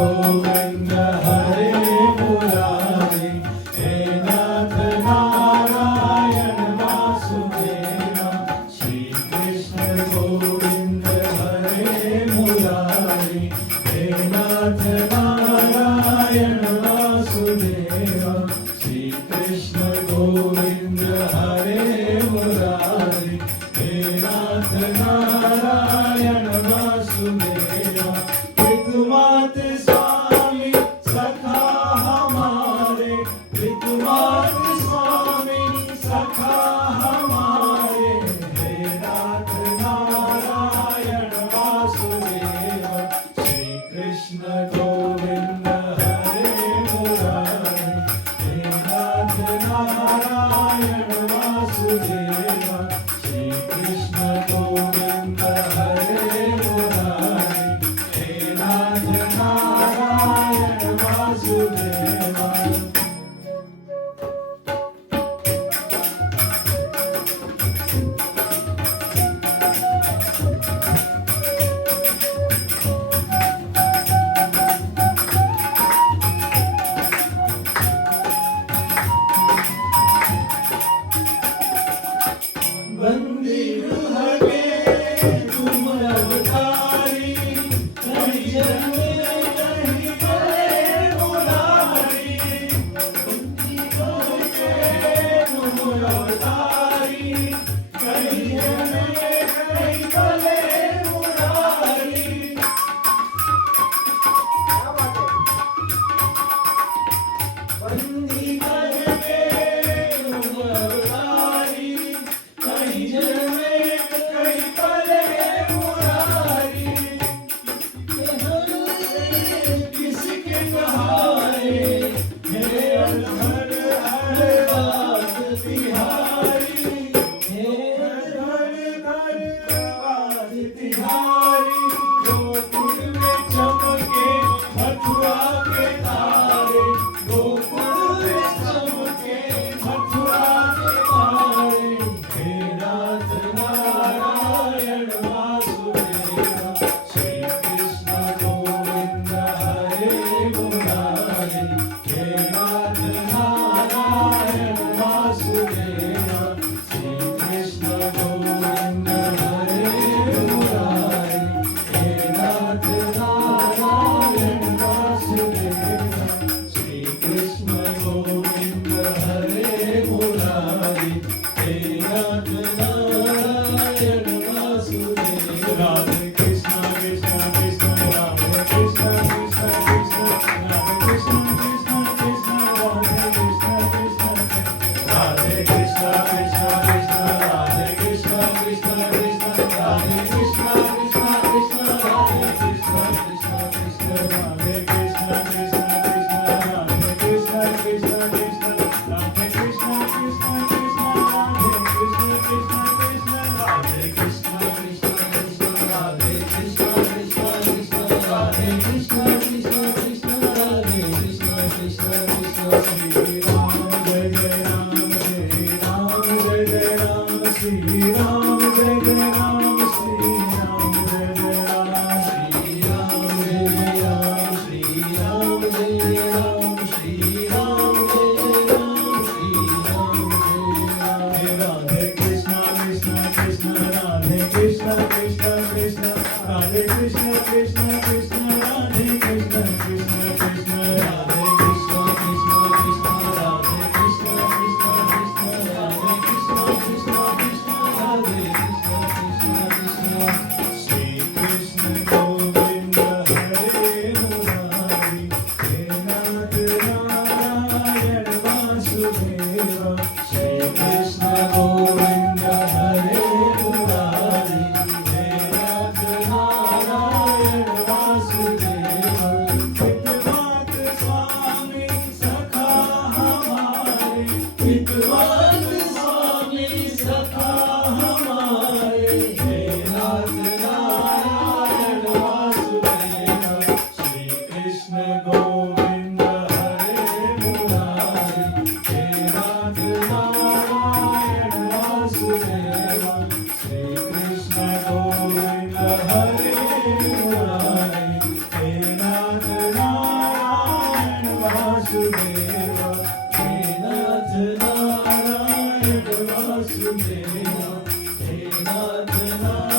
गोविंद हरे मुरारी, हे नाथ नारायण वासुदेव। श्री कृष्ण गोविंद हरे मुरारी, हे नाथ नारायण वासुदेव। श्री कृष्ण गोविंद हरे मुरारी, हे नाथ नारायण वासुदेव। पितुमात स्वामी सखा हमारे, पितुमात स्वामी सखा हमारे, हे नाथ नारायण वासुदेव। श्री कृष्ण गोविंद हरे मुरारी, हे नाथ नारायण वासुदेव। श्री कृष्ण गोविंद हरे मुरारी, हे नाथ नारायण वासुदेव। बंदी रूह के तुम अवतारी, कहीं जन्मे कहीं पले मुरारी। बंदी रूह के तुम अवतारी, कहीं जन्मे कहीं पले मुरारी। बंदी करके तुम अवतारी, कहीं जन्मे कहीं पले मुरारी। किसके कहारे हे अनहर हर बात तिहारी, हे अनहर हर बात तिहारी। गोकुल में चमके मथुरा के तारे, गोकुल में चमके मथुरा के तारे। हे नाथ नारायण वासुदेव। श्री कृष्ण गोविंद हरे मुरारी, हे नाथ नारायण वासुदेव। श्री कृष्ण गोविंद हरे मुरारी, हे नाथ नारायण वासुदेव। श्री कृष्ण गोविंद हरे मुरारी, हे नाथ नारायण वासुदेव। राधे कृष्ण कृष्ण कृष्ण राधे कृष्ण कृष्ण कृष्ण राधे कृष्ण कृष्ण कृष्ण राधे कृष्ण कृष्ण राधे कृष्ण कृष्ण कृष्ण राधे कृष्ण कृष्ण कृष्ण राधे कृष्ण कृष्ण कृष्ण राधे कृष्ण कृष्ण कृष्ण राधे कृष्ण कृष्ण कृष्ण राधे कृष्ण कृष्ण कृष्ण राधे कृष्ण कृष्ण कृष्ण राधे कृष्ण कृष्ण कृष्ण राधे कृष्ण कृष्ण कृष्ण राधे कृष्ण कृष्ण कृष्ण राधे कृष्ण कृष्ण कृष्ण राधे कृष्ण कृष्ण कृष्ण। श्री राम जय जय राम, श्री राम जय जय राम, श्री राम जय जय राम, श्री राम जय जय राम, श्री राम जय जय राम, श्री राम जय जय राम, श्री राम जय जय राम, श्री राम जय जय राम। हे राधे कृष्ण कृष्ण कृष्ण राधे कृष्ण कृष्ण कृष्ण राधे कृष्ण कृष्ण कृष्ण राधे कृष्ण कृष्ण कृष्ण राधे कृष्ण कृष्ण कृष्ण राधे कृष्ण कृष्ण कृष्ण राधे कृष्ण कृष्ण कृष्ण राधे कृष्ण कृष्ण कृष्ण। श्री कृष्ण गोविंद हरे मुरारी, हे नाथ नारायण वासुदेव। श्री कृष्ण गोविंद हरे मुरारी, हे नाथ नारायण प्रार्थना